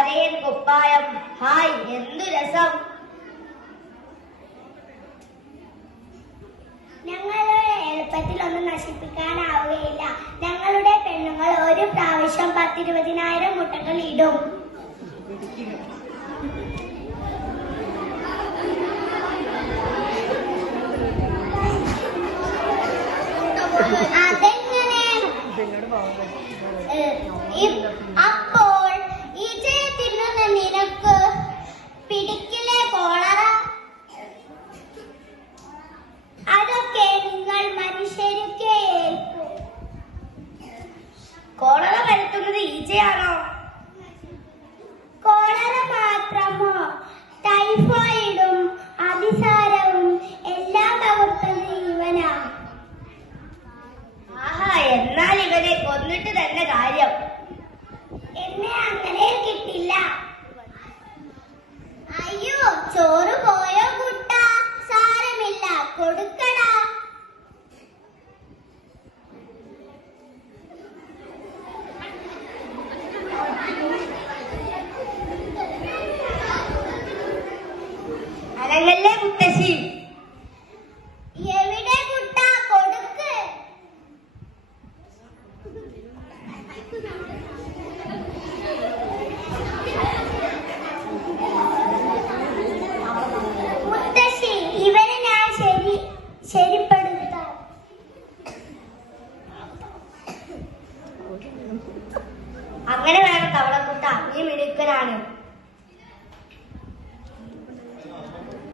വരയൻ കുപ്പായം. ഹായ്, എന്തു രസം! ഞങ്ങളുടെ എളുപ്പത്തിലൊന്നും നശിപ്പിക്കാനാവുകയില്ല. ഞങ്ങളുടെ പെണ്ണുങ്ങൾ ഒരു പ്രാവശ്യം 10,000-20,000 മുട്ടകൾ ഇടും. അതെങ്ങനെ? അപ്പോൾ ഈച്ചയെ തിന്നുന്ന നിനക്ക് പിടിക്കില്ലേ കോളറ? അതൊക്കെ നിങ്ങൾ മനുഷ്യർക്ക് ഏൽക്കും. കോളറ പരത്തുന്നത് ഈച്ചയാണോ? കോളറ മാത്രമോ, ടൈഫോയിഡും അതിസാരവും എല്ലാം പകർത്തുന്നത് ഇവനാ. ആഹാ, എന്നാൽ ഇവനെ കൊന്നിട്ട് തന്നെ കാര്യം. എന്നെ അങ്ങനെ കിട്ടില്ല. അയ്യോ, ചോറ് പോയോ കുട്ട? സാരമില്ല, കൊടുക്കടാ. അനങ്ങല്ലേ മുത്തശ്ശി.